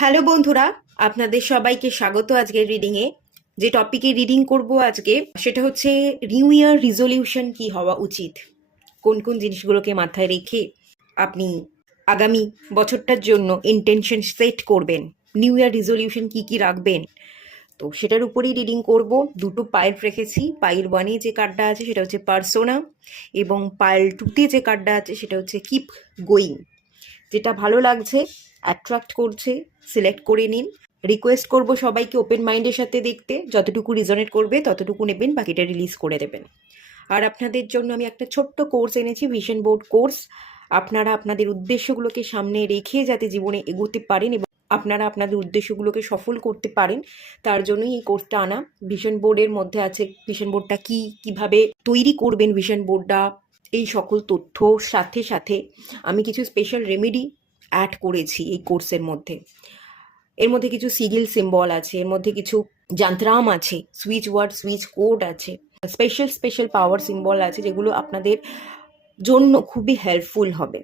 Hello বন্ধুরা, আপনাদের সবাইকে স্বাগত আজকের রিডিংয়ে। যে টপিকে রিডিং করব আজকে সেটা হচ্ছে নিউ ইয়ার রিজলিউশন কি হওয়া উচিত, কোন কোন জিনিসগুলোকে মাথায় রেখে আপনি আগামী বছরটার জন্য ইন্টেনশন সেট করবেন, নিউ ইয়ার রিজলিউশন কি কি রাখবেন। তো সেটার উপরেই রিডিং করব। দুটো পাইল রেখেছি। পাইল ওয়ানে যে কার্ডটা আছে সেটা হচ্ছে পার্সোনা, এবং পাইল টুতে যে কার্ডটা আছে সেটা হচ্ছে কিপ গোয়িং। যেটা ভালো লাগছে, অ্যাট্রাক্ট করছে, সিলেক্ট করে নিন। রিকোয়েস্ট করব সবাইকে ওপেন মাইন্ডের সাথে দেখতে, যতটুকু রিজনেট করবে ততটুকু নেবেন, বাকিটা রিলিজ করে দেবেন। আর আপনাদের জন্য আমি একটা ছোট্ট কোর্স এনেছি, ভিশন বোর্ড কোর্স। আপনারা আপনাদের উদ্দেশ্যগুলোকে সামনে রেখে যাতে জীবনে এগোতে পারেন এবং আপনারা আপনাদের উদ্দেশ্যগুলোকে সফল করতে পারেন, তার জন্যই এই কোর্সটা আনা। ভিশন বোর্ডের মধ্যে আছে ভিশন বোর্ডটা কী, কীভাবে তৈরি করবেন ভিশন বোর্ডটা, এই সকল তথ্য সাথে সাথে আমি কিছু স্পেশাল রেমেডি অ্যাড করেছি এই কোর্সের মধ্যে। এর মধ্যে কিছু সিগিল সিম্বল আছে, এর মধ্যে কিছু যন্ত্রাম আছে, সুইচ ওয়ার্ড, সুইচ কোড আছে, স্পেশাল স্পেশাল পাওয়ার সিম্বল আছে, যেগুলো আপনাদের জন্য খুবই হেল্পফুল হবে।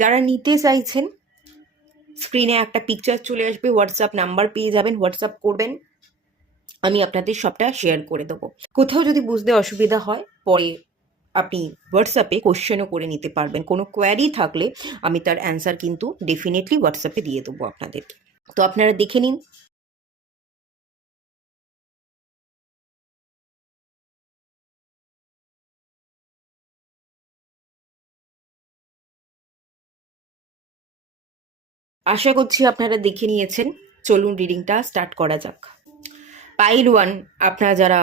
যারা নিতে চাইছেন, স্ক্রিনে একটা পিকচার চলে আসবে, হোয়াটসঅ্যাপ নাম্বার পেয়ে যাবেন, হোয়াটসঅ্যাপ করবেন, আমি আপনাদের সবটা শেয়ার করে দেবো। কোথাও যদি বুঝতে অসুবিধা হয় পরে আপনি হোয়াটসঅ্যাপে কোশ্চেনও করে নিতে পারবেন। কোনো কোয়ারি থাকলে আমি তার অ্যান্সার কিন্তু ডেফিনেটলি হোয়াটসঅ্যাপে দিয়ে দেবো আপনাদেরকে। তো আপনারা দেখে নিন। আশা করছি আপনারা দেখে নিয়েছেন। চলুন রিডিংটা স্টার্ট করা যাক। পাইল ওয়ান, আপনারা যারা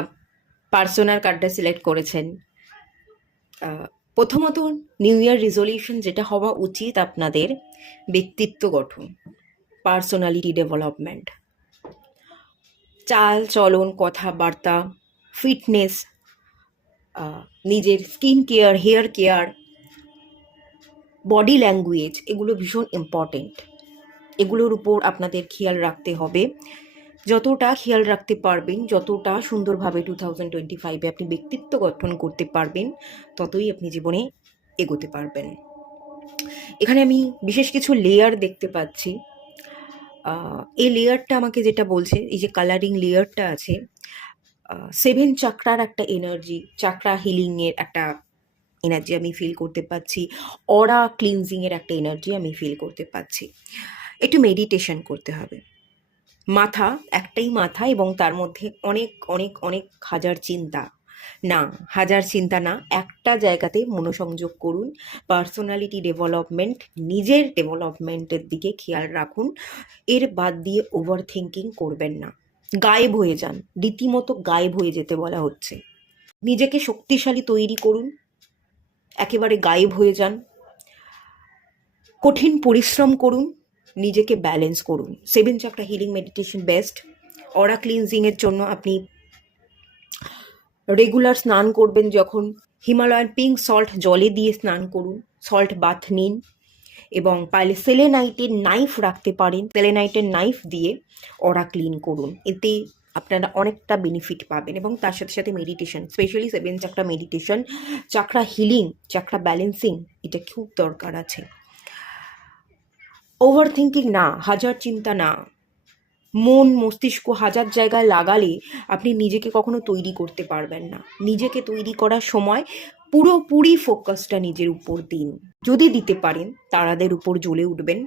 পার্সোনাল কার্ডটা সিলেক্ট করেছেন, প্রথমত নিউ ইয়ার রিজলিউশন যেটা হওয়া উচিত আপনাদের, ব্যক্তিত্ব গঠন, পার্সোনালিটি ডেভেলপমেন্ট, চাল চলন, কথাবার্তা, ফিটনেস, নিজের skin care, hair care, body language, এগুলো ভীষণ ইম্পর্টেন্ট। এগুলোর উপর আপনাদের খেয়াল রাখতে হবে। যতটা খেয়াল রাখতে পারবেন, যতটা সুন্দরভাবে 2025-এ আপনি ব্যক্তিত্ব গঠন করতে পারবেন, ততই আপনি জীবনে এগোতে পারবেন। এখানে আমি বিশেষ কিছু লেয়ার দেখতে পাচ্ছি। এই লেয়ারটা আমাকে যেটা বলছে, এই যে কালারিং লেয়ারটা আছে, 7 চাকরার একটা এনার্জি, চাকরা হিলিংয়ের একটা এনার্জি আমি ফিল করতে পাচ্ছি, অরা ক্লিনজিংয়ের একটা এনার্জি আমি ফিল করতে পাচ্ছি। একটু মেডিটেশন করতে হবে। মাথা, একটাই মাথা, এবং তার মধ্যে অনেক অনেক অনেক হাজার চিন্তা না, হাজার চিন্তা না, একটা জায়গাতে মনোসংযোগ করুন। পার্সোনালিটি ডেভেলপমেন্ট, নিজের ডেভেলপমেন্টের দিকে খেয়াল রাখুন। এর বাদ দিয়ে ওভার থিঙ্কিং করবেন না। গায়েব হয়ে যান, রীতিমতো গায়েব হয়ে যেতে বলা হচ্ছে। নিজেকে শক্তিশালী তৈরি করুন, একেবারে গায়েব হয়ে যান। কঠিন পরিশ্রম করুন, নিজেকে ব্যালেন্স করুন। 7 চাকরা হিলিং মেডিটেশন বেস্ট। অরা ক্লিনজিংয়ের জন্য আপনি রেগুলার স্নান করবেন, যখন হিমালয়ান পিঙ্ক সল্ট জলে দিয়ে স্নান করুন, সল্ট বাথ নিন, এবং পাইলে সেলেনাইটের নাইফ রাখতে পারেন, সেলেনাইটের নাইফ দিয়ে অরা ক্লিন করুন। এতে আপনারা অনেকটা বেনিফিট পাবেন। এবং তার সাথে সাথে meditation, specially 7 চাকরা meditation, চাকরা healing, চাকরা balancing, এটা খুব দরকার আছে। ওভার থিঙ্কিং না, হাজার চিন্তা না। মন মস্তিষ্ক হাজার জায়গায় লাগালে আপনি নিজেকে কখনো তৈরি করতে পারবেন না। নিজেকে তৈরি করার সময় পুরোপুরি ফোকাসটা নিজের উপর দিন। যদি দিতে পারেন, তারাদের উপর জ্বলে উঠবেন,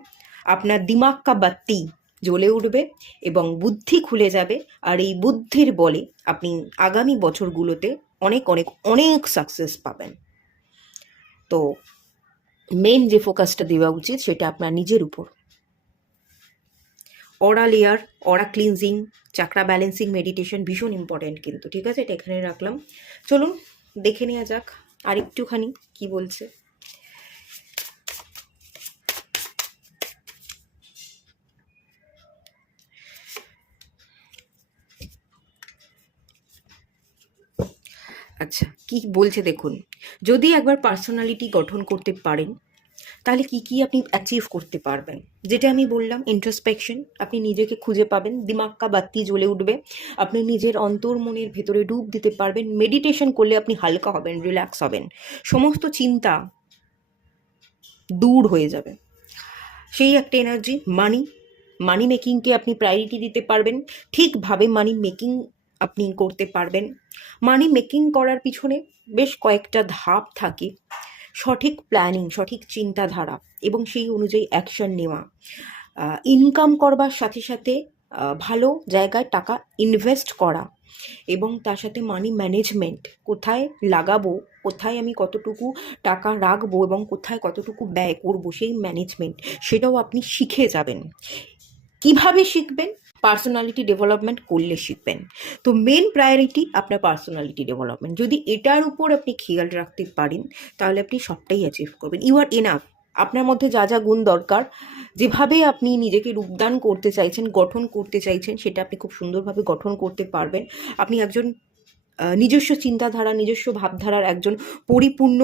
আপনার দিমাগ কা বাত্তি জ্বলে উঠবে এবং বুদ্ধি খুলে যাবে। আর এই বুদ্ধির বলে আপনি আগামী বছরগুলোতে অনেক অনেক অনেক সাকসেস পাবেন। তো মেন যে ফোকাসটা দেওয়া উচিত সেটা আপনার নিজের উপর। অরা লেয়ার, অরা ক্লিনজিং, চাকরা ব্যালেন্সিং মেডিটেশন ভীষণ ইম্পর্ট্যান্ট কিন্তু, ঠিক আছে? এটা এখানে রাখলাম। চলুন দেখে নেওয়া যাক আরেকটুখানি কি বলছে। আচ্ছা, কি বলছে দেখুন। যদি একবার পার্সোনালিটি গঠন করতে পারেন, তাহলে কি কি আপনি অ্যাচিভ করতে পারবেন। যেটা আমি বললাম, ইন্ট্রোস্পেকশন, আপনি নিজেকে খুঁজে পাবেন, দিমাগ কা বাত্তি জ্বলে উঠবে, আপনি নিজের অন্তর মনের ভেতরে ডুব দিতে পারবেন। মেডিটেশন করলে আপনি হালকা হবেন, রিল্যাক্স হবেন, সমস্ত চিন্তা দূর হয়ে যাবে, সেই একটা এনার্জি। মানি, মানি মেকিংকে আপনি প্রায়োরিটি দিতে পারবেন, ঠিকভাবে মানি মেকিং আপনি করতে পারবেন। মানি মেকিং করার পিছনে বেশ কয়েকটা ধাপ থাকে, সঠিক প্ল্যানিং, সঠিক চিন্তাধারা এবং সেই অনুযায়ী অ্যাকশন নেওয়া, ইনকাম করবার সাথে সাথে ভালো জায়গায় টাকা ইনভেস্ট করা এবং তার সাথে মানি ম্যানেজমেন্ট, কোথায় লাগাবো, কোথায় আমি কতটুকু টাকা রাখবো এবং কোথায় কতটুকু ব্যয় করব, সেই ম্যানেজমেন্ট সেটাও আপনি শিখে যাবেন। কিভাবে শিখবেন? পার্সোনালিটি ডেভেলপমেন্ট করলে শিখবেন। তো মেন প্রায়োরিটি আপনার পার্সোনালিটি ডেভেলপমেন্ট। যদি এটার উপর আপনি খেয়াল রাখতে পারেন তাহলে আপনি সবটাই অ্যাচিভ করবেন। You are enough. আপনার মধ্যে যা যা গুণ দরকার, যেভাবে আপনি নিজেকে রূপদান করতে চাইছেন, গঠন করতে চাইছেন, সেটা আপনি খুব সুন্দরভাবে গঠন করতে পারবেন। আপনি একজন নিজস্ব চিন্তাধারা, নিজস্ব ভাবধারার একজন পরিপূর্ণ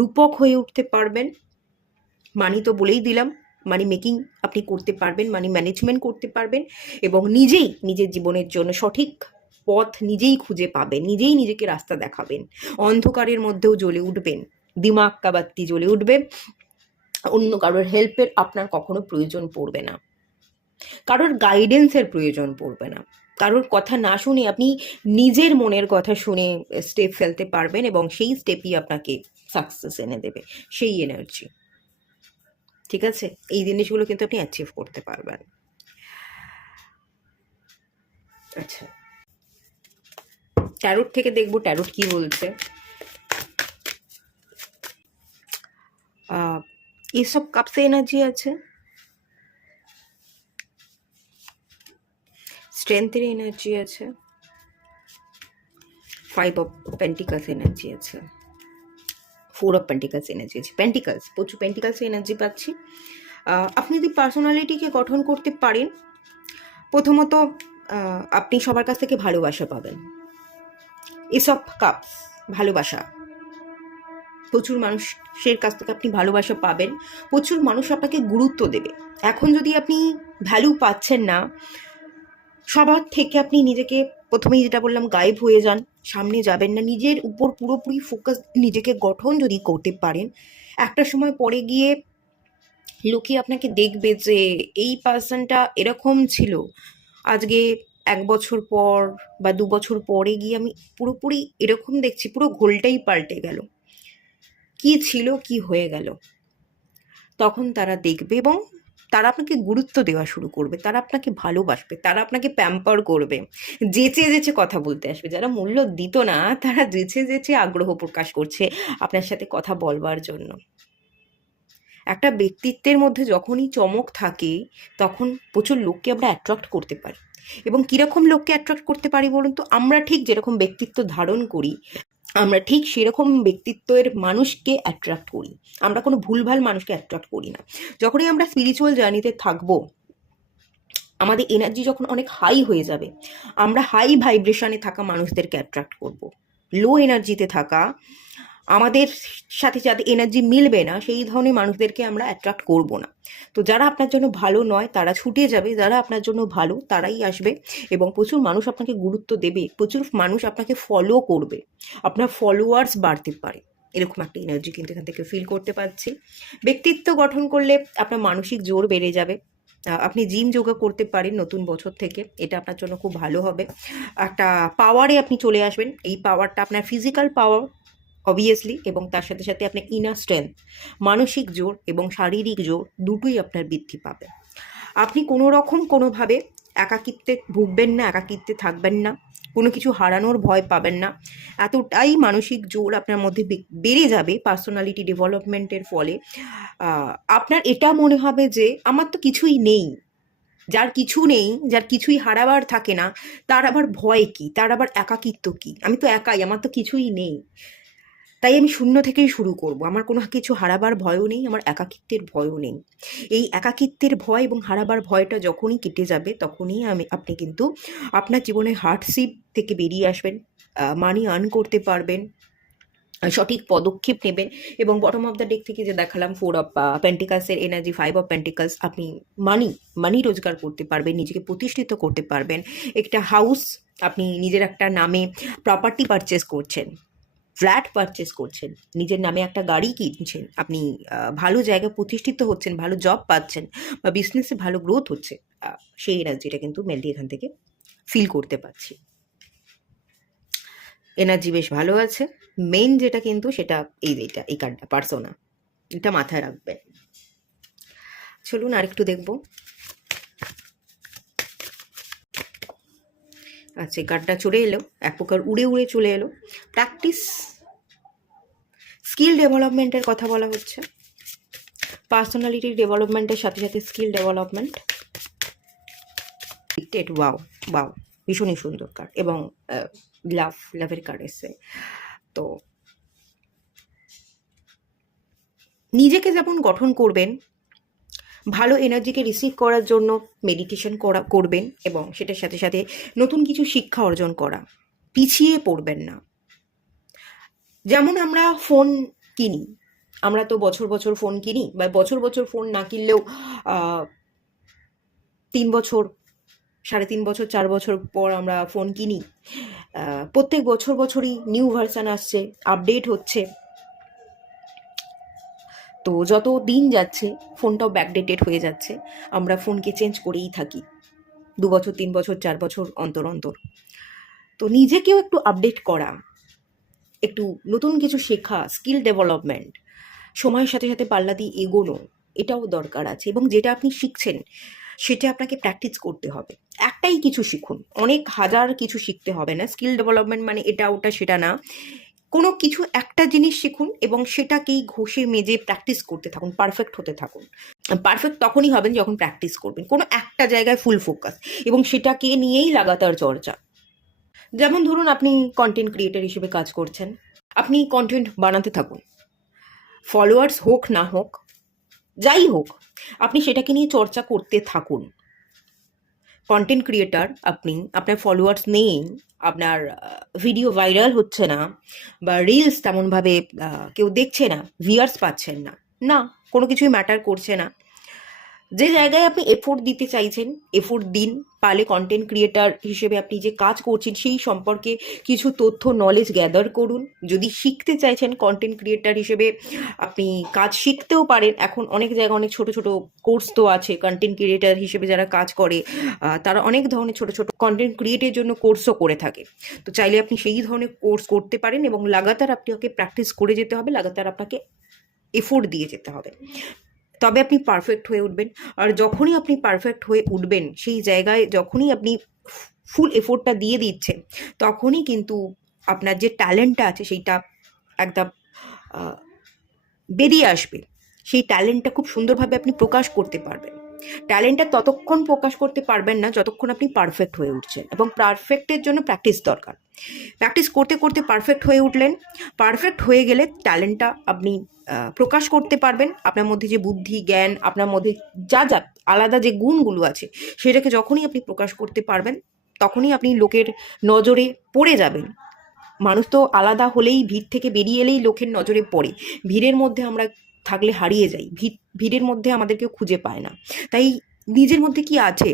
রূপক হয়ে উঠতে পারবেন। মানি তো বলেই দিলাম, মানি মেকিং আপনি করতে পারবেন, মানি ম্যানেজমেন্ট করতে পারবেন এবং নিজেই নিজের জীবনের জন্য সঠিক পথ নিজেই খুঁজে পাবেন, নিজেই নিজেকে রাস্তা দেখাবেন, অন্ধকারের মধ্যেও জ্বলে উঠবেন, দিমাগ কা বাত্তি জ্বলে উঠবে। অন্য কারোর হেল্পের আপনার কখনো প্রয়োজন পড়বে না, কারোর গাইডেন্সের প্রয়োজন পড়বে না, কারোর কথা না শুনে আপনি নিজের মনের কথা শুনে স্টেপ ফেলতে পারবেন এবং সেই স্টেপই আপনাকে সাকসেস এনে দেবে, সেই এনার্জি। ঠিক আছে, এই জিনিসগুলো কিন্তু আপনি অ্যাচিভ করতে পারবেন। আচ্ছা, ট্যারোট থেকে দেখবো ট্যারোট কি বলছে। এইসব কাপসে এনার্জি আছে, স্ট্রেংথের এনার্জি আছে, 5 অফ পেন্টিকালস এনার্জি আছে, 4 অফ পেন্টিকালস এনার্জি আছে, পেন্টিকালস, প্রচুর পেন্টিকালস এনার্জি পাচ্ছি। আপনি যদি পার্সোনালিটিকে গঠন করতে পারেন, প্রথমত আপনি সবার কাছ থেকে ভালোবাসা পাবেন। এসব কাপস, ভালোবাসা, প্রচুর মানুষের কাছ থেকে আপনি ভালোবাসা পাবেন, প্রচুর মানুষ আপনাকে গুরুত্ব দেবে। এখন যদি আপনি ভ্যালু পাচ্ছেন না, সবার থেকে আপনি নিজেকে, প্রথমেই যেটা বললাম, গায়েব হয়ে যান, সামনে যাবেন না, নিজের উপর পুরোপুরি ফোকাস, নিজেকে গঠন যদি করতে পারেন, একটা সময় পরে গিয়ে লোকে আপনাকে দেখবে যে এই পার্সনটা এরকম ছিল, আজকে 1 বছর পর বা 2 বছর পরে গিয়ে আমি পুরোপুরি এরকম দেখছি, পুরো ঘোলটাই পাল্টে গেল, কি ছিল কি হয়ে গেল। তখন তারা দেখবে এবং তারা আপনাকে গুরুত্ব দেওয়া শুরু করবে, তারা আপনাকে ভালোবাসবে, তারা আপনাকে প্যাম্পার করবে, যেচে যেচে কথা বলতে আসবে। যারা মূল্য দিত না, তারা যেচে যেচে আগ্রহ প্রকাশ করছে আপনার সাথে কথা বলবার জন্য। একটা ব্যক্তিত্বের মধ্যে যখনই চমক থাকে, তখন প্রচুর লোককে আমরা অ্যাট্রাক্ট করতে পারি। এবং কীরকম লোককে অ্যাট্রাক্ট করতে পারি বলুন তো? আমরা ঠিক যেরকম ব্যক্তিত্ব ধারণ করি, আমরা ঠিক সেরকম ব্যক্তিত্বের মানুষকে অ্যাট্রাক্ট করি। আমরা কোনো ভুলভাল মানুষকে অ্যাট্রাক্ট করি না। যখনই আমরা স্পিরিচুয়াল জার্নিতে থাকবো, আমাদের এনার্জি যখন অনেক হাই হয়ে যাবে, আমরা হাই ভাইব্রেশনে থাকা মানুষদেরকে অ্যাট্রাক্ট করব। লো এনার্জিতে থাকা, আমাদের সাথে যাদের এনার্জি মিলবে না, সেই ধরনের মানুষদেরকে আমরা অ্যাট্রাক্ট করব না। তো যারা আপনার জন্য ভালো নয় তারা ছুটে যাবে, যারা আপনার জন্য ভালো তারাই আসবে এবং প্রচুর মানুষ আপনাকে গুরুত্ব দেবে, প্রচুর মানুষ আপনাকে ফলো করবে, আপনার ফলোয়ার্স বাড়তে পারে। এরকম একটা এনার্জি কিন্তু এখান থেকে ফিল করতে পারছি। ব্যক্তিত্ব গঠন করলে আপনার মানসিক জোর বেড়ে যাবে। আপনি জিম যোগা করতে পারেন নতুন বছর থেকে, এটা আপনার জন্য খুব ভালো হবে। একটা পাওয়ারে আপনি চলে আসবেন, এই পাওয়ারটা আপনার ফিজিক্যাল পাওয়ার অবভিয়াসলি, এবং তার সাথে সাথে আপনার ইনার স্ট্রেংথ, মানসিক জোর এবং শারীরিক জোর দুটোই আপনার বৃদ্ধি পাবে। আপনি কোনো রকম কোনোভাবে একাকিত্বে ভুগবেন না, একাকিত্বে থাকবেন না, কোনো কিছু হারানোর ভয় পাবেন না। এতটাই মানসিক জোর আপনার মধ্যে বেড়ে যাবে পার্সোনালিটি ডেভেলপমেন্টের ফলে। আপনার এটা মনে হবে যে আমার তো কিছুই নেই। যার কিছু নেই, যার কিছুই হারাবার থাকে না, তার আবার ভয় কী, তার আবার একাকিত্ব কী? আমি তো একাই, আমার তো কিছুই নেই, তাই আমি শূন্য থেকেই শুরু করব। আমার কোনো কিছু হারাবার ভয়ও নেই, আমার একাকিত্বের ভয়ও নেই। এই একাকিত্বের ভয় এবং হারাবার ভয়টা যখনই কেটে যাবে, তখনই আপনি কিন্তু আপনার জীবনের হার্ডশিপ থেকে বেরিয়ে আসবেন, মানি আর্ন করতে পারবেন, সঠিক পদক্ষেপ নেবেন এবং বটম অফ দ্য ডেক থেকে যে দেখালাম 4 অফ পেন্টিকালসের এনার্জি, 5 অফ পেন্টিকালস, আপনি মানি রোজগার করতে পারবেন, নিজেকে প্রতিষ্ঠিত করতে পারবেন। একটা হাউস, আপনি নিজের একটা নামে প্রপার্টি পারচেস করছেন, ফ্ল্যাট পারচেস করছেন, নিজের নামে একটা গাড়ি কিনছেন, আপনি ভালো জায়গায় প্রতিষ্ঠিত হচ্ছেন, ভালো জব পাচ্ছেন বা বিজনেসে ভালো গ্রোথ হচ্ছে, সেই এনার্জিটা কিন্তু মেনলি এখান থেকে ফিল করতে পারছি। এনার্জি বেশ ভালো আছে। মেইন যেটা কিন্তু সেটা এই কার্ডটা পার্সোনা, এটা মাথায় রাখবেন। চলুন আরেকটু দেখবো। আচ্ছা, এই কার্ডটা চলে এলো, এক প্রকার উড়ে উড়ে চলে এলো। প্র্যাকটিস, স্কিল ডেভেলপমেন্টের কথা বলা হচ্ছে। পার্সোনালিটি ডেভেলপমেন্টের সাথে সাথে স্কিল ডেভেলপমেন্ট। ওয়াও ওয়াও, ভীষণই সুন্দর কার্ড। এবং লাভের কার্ড এসছে। তো নিজেকে যেমন গঠন করবেন, ভালো এনার্জিকে রিসিভ করার জন্য মেডিটেশন করবেন এবং সেটার সাথে সাথে নতুন কিছু শিক্ষা অর্জন করা, পিছিয়ে পড়বেন না। যেমন আমরা ফোন কিনি, আমরা তো বছর বছর ফোন কিনি, বা বছর বছর ফোন না কিনলেও 3 বছর, 3.5 বছর, 4 বছর পর আমরা ফোন কিনি। প্রত্যেক বছরই নিউ ভার্সন আসছে, আপডেট হচ্ছে। তো যত দিন যাচ্ছে ফোনটাও ব্যাকডেটেড হয়ে যাচ্ছে, আমরা ফোনকে চেঞ্জ করেই থাকি 2 বছর, 3 বছর, 4 বছর অন্তর অন্তর। তো নিজেকেও একটু আপডেট করা, একটু নতুন কিছু শেখা, স্কিল ডেভেলপমেন্ট, সময়ের সাথে সাথে পাল্লা দিয়ে এগোনো, এটাও দরকার আছে। এবং যেটা আপনি শিখছেন সেটা আপনাকে প্র্যাকটিস করতে হবে। একটাই কিছু শিখুন, অনেক হাজার কিছু শিখতে হবে না। স্কিল ডেভেলপমেন্ট মানে এটা ওটা সেটা না, কোনো কিছু একটা জিনিস শিখুন এবং সেটাকেই ঘষে মেজে প্র্যাকটিস করতে থাকুন, পারফেক্ট হতে থাকুন। পারফেক্ট তখনই হবেন যখন প্র্যাকটিস করবেন, কোনো একটা জায়গায় ফুল ফোকাস, এবং সেটাকে নিয়েই লাগাতার চর্চা। যেমন ধরুন আপনি কন্টেন্ট ক্রিয়েটর হিসেবে কাজ করছেন, আপনি কন্টেন্ট বানাতে থাকুন, ফলোয়ার্স হোক না হোক, যাই হোক, আপনি সেটাকে নিয়ে চর্চা করতে থাকুন। কন্টেন্ট ক্রিয়েটার আপনি, আপনার ফলোয়ার্স নেই, আপনার ভিডিও ভাইরাল হচ্ছে না, বা রিলস তেমনভাবে কেউ দেখছে না, ভিউয়ার্স পাচ্ছেন না, না, কোনো কিছুই ম্যাটার করছে না। যে জায়গায় আপনি এফোর্ট দিতে চাইছেন, এফোর্ট দিন। পারলে কন্টেন্ট ক্রিয়েটার হিসেবে আপনি যে কাজ করছেন সেই সম্পর্কে কিছু তথ্য নলেজ গ্যাদার করুন। যদি শিখতে চাইছেন কন্টেন্ট ক্রিয়েটার হিসেবে, আপনি কাজ শিখতেও পারেন। এখন অনেক জায়গায় অনেক ছোট ছোট কোর্স তো আছে, কন্টেন্ট ক্রিয়েটার হিসেবে যারা কাজ করে তারা অনেক ধরনের ছোট ছোট কন্টেন্ট ক্রিয়েটের জন্য কোর্সও করে থাকে। তো চাইলে আপনি সেই ধরনের কোর্স করতে পারেন এবং লাগাতার আপনাকে প্র্যাকটিস করে যেতে হবে, লাগাতার আপনাকে এফোর্ট দিয়ে যেতে হবে, তবে আপনি পারফেক্ট হয়ে উঠবেন। আর যখনই আপনি পারফেক্ট হয়ে উঠবেন, সেই জায়গায় যখনই আপনি ফুল এফোর্টটা দিয়ে দিচ্ছেন, তখনই কিন্তু আপনার যে ট্যালেন্টটা আছে সেইটা একদম বেরিয়ে আসবে। সেই ট্যালেন্টটা খুব সুন্দরভাবে আপনি প্রকাশ করতে পারবেন। ট্যালেন্টটা ততক্ষণ প্রকাশ করতে পারবেন না যতক্ষণ আপনি পারফেক্ট হয়ে উঠছেন, এবং পারফেক্টের জন্য প্র্যাকটিস দরকার। প্র্যাকটিস করতে করতে পারফেক্ট হয়ে উঠলেন, পারফেক্ট হয়ে গেলে ট্যালেন্টটা আপনি প্রকাশ করতে পারবেন। আপনার মধ্যে যে বুদ্ধি জ্ঞান, আপনার মধ্যে যা যা আলাদা যে গুণগুলো আছে, সেটাকে যখনই আপনি প্রকাশ করতে পারবেন, তখনই আপনি লোকের নজরে পড়ে যাবেন। মানুষ তো আলাদা হলেই, ভিড় থেকে বেরিয়ে এলেই লোকের নজরে পড়ে। ভিড়ের মধ্যে আমরা থাকলে হারিয়ে যাই, ভিড়ের মধ্যে আমাদেরকে খুঁজে পায় না। তাই নিজের মধ্যে কি আছে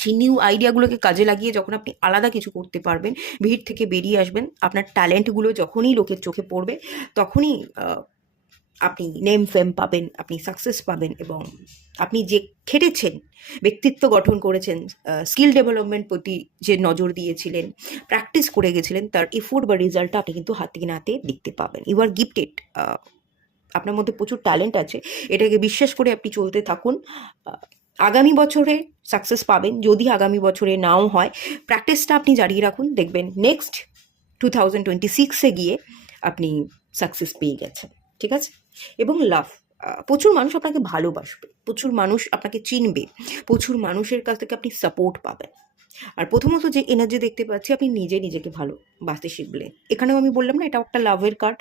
সেই নিউ আইডিয়াগুলোকে কাজে লাগিয়ে যখন আপনি আলাদা কিছু করতে পারবেন, ভিড় থেকে বেরিয়ে আসবেন, আপনার ট্যালেন্টগুলো যখনই লোকের চোখে পড়বে, তখনই আপনি নেম ফেম পাবেন, আপনি সাকসেস পাবেন। এবং আপনি যে খেটেছেন, ব্যক্তিত্ব গঠন করেছেন, স্কিল ডেভেলপমেন্ট প্রতি যে নজর দিয়েছিলেন, প্র্যাকটিস করে গেছিলেন, তার এফোর্ট বা রেজাল্টটা আপনি কিন্তু হাতে নাতে দেখতে পাবেন। ইউ আর গিফটেড, আপনার মধ্যে প্রচুর ট্যালেন্ট আছে, এটাকে বিশ্বাস করে আপনি চলতে থাকুন। আগামী বছরে সাকসেস পাবেন, যদি আগামী বছরে নাও হয়, প্র্যাকটিসটা আপনি জারি রাখুন, দেখবেন নেক্সট 2026-এ গিয়ে আপনি সাকসেস পেয়ে গেছেন। ঠিক আছে? এবং লাভ, প্রচুর মানুষ আপনাকে ভালোবাসবে, প্রচুর মানুষ আপনাকে চিনবে, প্রচুর মানুষের কাছ থেকে আপনি সাপোর্ট পাবেন। আর প্রথমত যে এনার্জি দেখতে পাচ্ছি, আপনি নিজেকে ভালোবাসতে শিখলে, এখানেও আমি বললাম না, এটা একটা লাভের কার্ড।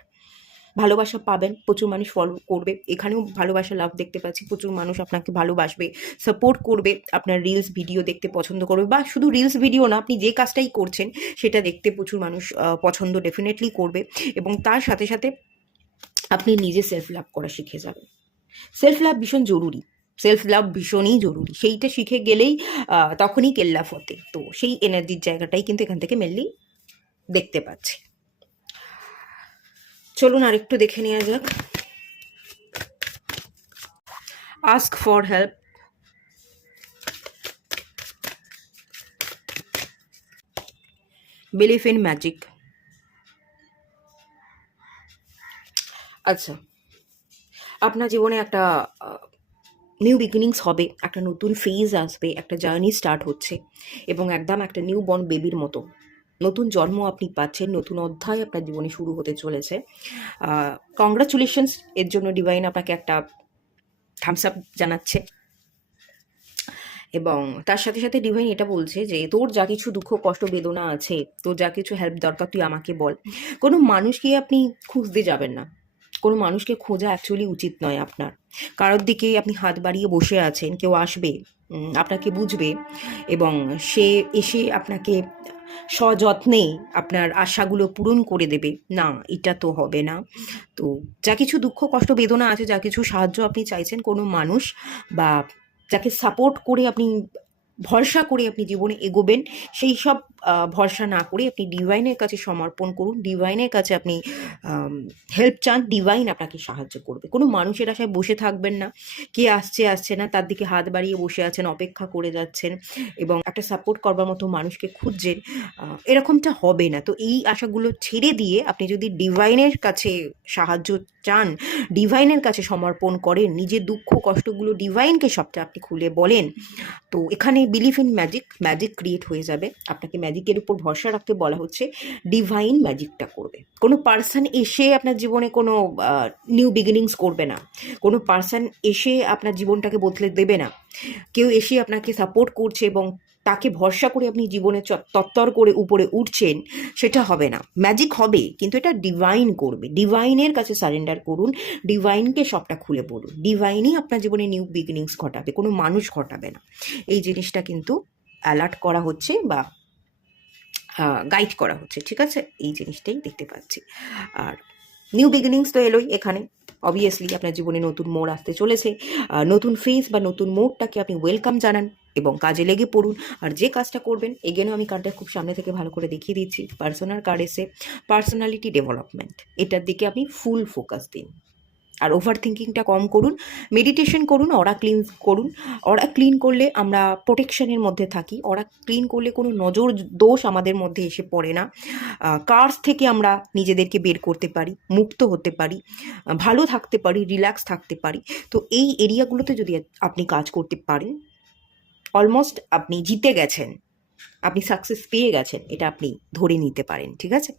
ভালোবাসা পাবেন, প্রচুর মানুষ ফলো করবে, এখানেও ভালোবাসা লাভ দেখতে পাচ্ছি। প্রচুর মানুষ আপনাকে ভালোবাসবে, সাপোর্ট করবে, আপনার রিলস ভিডিও দেখতে পছন্দ করবে, বা শুধু রিলস ভিডিও না, আপনি যে কাজটাই করছেন সেটা দেখতে প্রচুর মানুষ পছন্দ ডেফিনেটলি করবে। এবং তার সাথে সাথে আপনি নিজে সেলফ লাভ করা শিখে যাবেন। সেলফ লাভ ভীষণ জরুরি, সেলফ লাভ ভীষণই জরুরি, সেইটা শিখে গেলেই তখনই কেল্লা ফতে। তো সেই এনার্জির জায়গাটাই কিন্তু এখান থেকে মেনলি দেখতে পাচ্ছি। চলুন আরেকটু দেখে নেওয়া যাক। Ask for help, believe in magic. আচ্ছা, আপনার জীবনে একটা নিউ বিগিনিংস হবে, একটা নতুন ফেজ আসবে, একটা জার্নি স্টার্ট হচ্ছে, এবং একদম একটা নিউ বর্ন বেবির মতো নতুন জন্ম আপনি পাচ্ছেন, নতুন অধ্যায় আপনার জীবনে শুরু হতে চলেছে। কংগ্রাচুলেশনস এর জন্য ডিভাইন আপনাকে একটা থামস আপ জানাচ্ছে, এবং তার সাথে সাথে ডিভাইন এটা বলছে যে তোর যা কিছু দুঃখ কষ্ট বেদনা আছে, তোর যা কিছু হেল্প দরকার তুই আমাকে বল। কোনো মানুষকে আপনি খুঁজতে যাবেন না, কোনো মানুষকে খোঁজা অ্যাকচুয়ালি উচিত নয় আপনার। কারোর দিকে আপনি হাত বাড়িয়ে বসে আছেন, কেউ আসবে, আপনাকে বুঝবে, এবং সে এসে আপনাকে সযত্নে আপনার আশাগুলো পূরণ করে দেবে, না এটা তো হবে না। তো যা কিছু দুঃখ কষ্ট বেদনা আছে, যা কিছু সাহায্য আপনি চাইছেন, কোনো মানুষ বা যাকে সাপোর্ট করে আপনি ভরসা করে আপনি জীবনে এগোবেন, সেই সব ভরসা না করে আপনি ডিভাইনের কাছে সমর্পণ করুন, ডিভাইনের কাছে আপনি হেল্প চান, ডিভাইন আপনাকে সাহায্য করবে। কোনো মানুষের আশায় বসে থাকবেন না, কে আসছে আসছে না তার দিকে হাত বাড়িয়ে বসে আছেন, অপেক্ষা করে যাচ্ছেন এবং একটা সাপোর্ট করবার মতো মানুষকে খুঁজছেন, এরকমটা হবে না। তো এই আশাগুলো ছেড়ে দিয়ে আপনি যদি ডিভাইনের কাছে সাহায্য চান, ডিভাইনের কাছে সমর্পণ করেন, নিজের দুঃখ কষ্টগুলো ডিভাইনকে সবটা আপনি খুলে বলেন, তো এখানে believe in magic, magic create হয়ে যাবে। আপনাকে ম্যাজিকের উপর ভরসা রাখতে বলা হচ্ছে, ডিভাইন ম্যাজিকটা করবে। কোনো পার্সন এসে আপনার জীবনে কোনো নিউ বিগিনিংস করবে না, কোনো পার্সন এসে আপনার জীবনটাকে বদলে দেবে না, কেউ এসে আপনাকে সাপোর্ট করছে এবং তাকে ভরসা করে আপনি জীবনে তত্তর করে উপরে উঠছেন, সেটা হবে না। ম্যাজিক হবে কিন্তু এটা ডিভাইন করবে। ডিভাইনের কাছে সারেন্ডার করুন, ডিভাইনকে সবটা খুলে বলুন, ডিভাইনই আপনার জীবনে নিউ বিগিনিংস ঘটাবে, কোনো মানুষ ঘটাবে না। এই জিনিসটা কিন্তু অ্যালার্ট করা হচ্ছে বা গাইড করা হচ্ছে, ঠিক আছে? এই জিনিসটাই দেখতে পাচ্ছি। আর নিউ বিগিনিংস তো এলোই এখানে, অবভিয়াসলি আপনার জীবনে নতুন মোড় আসতে চলেছে, নতুন ফেজ বা নতুন মোড়টাকে আপনি ওয়েলকাম জানান এবং কাজে লেগে পড়ুন। আর যে কাজটা করবেন, এগেনও আমি কার্ডটা খুব সামনে থেকে ভালো করে দেখিয়ে দিচ্ছি, পার্সোনাল কার্ড এসে পার্সোনালিটি ডেভেলপমেন্ট, এটার দিকে আপনি ফুল ফোকাস দিন। আর ওভার থিঙ্কিংটা কম করুন, মেডিটেশন করুন, অরা ক্লিন করুন। অরা ক্লিন করলে আমরা প্রোটেকশনের মধ্যে থাকি, অরা ক্লিন করলে কোনো নজর দোষ আমাদের মধ্যে এসে পড়ে না, কার্স থেকে আমরা নিজেদেরকে বের করতে পারি, মুক্ত হতে পারি, ভালো থাকতে পারি, রিল্যাক্স থাকতে পারি। তো এই এরিয়াগুলোতে যদি আপনি কাজ করতে পারেন, অলমোস্ট আপনি জিতে গেছেন, আপনি সাকসেস পেয়ে গেছেন, এটা আপনি ধরে নিতে পারেন, ঠিক আছে?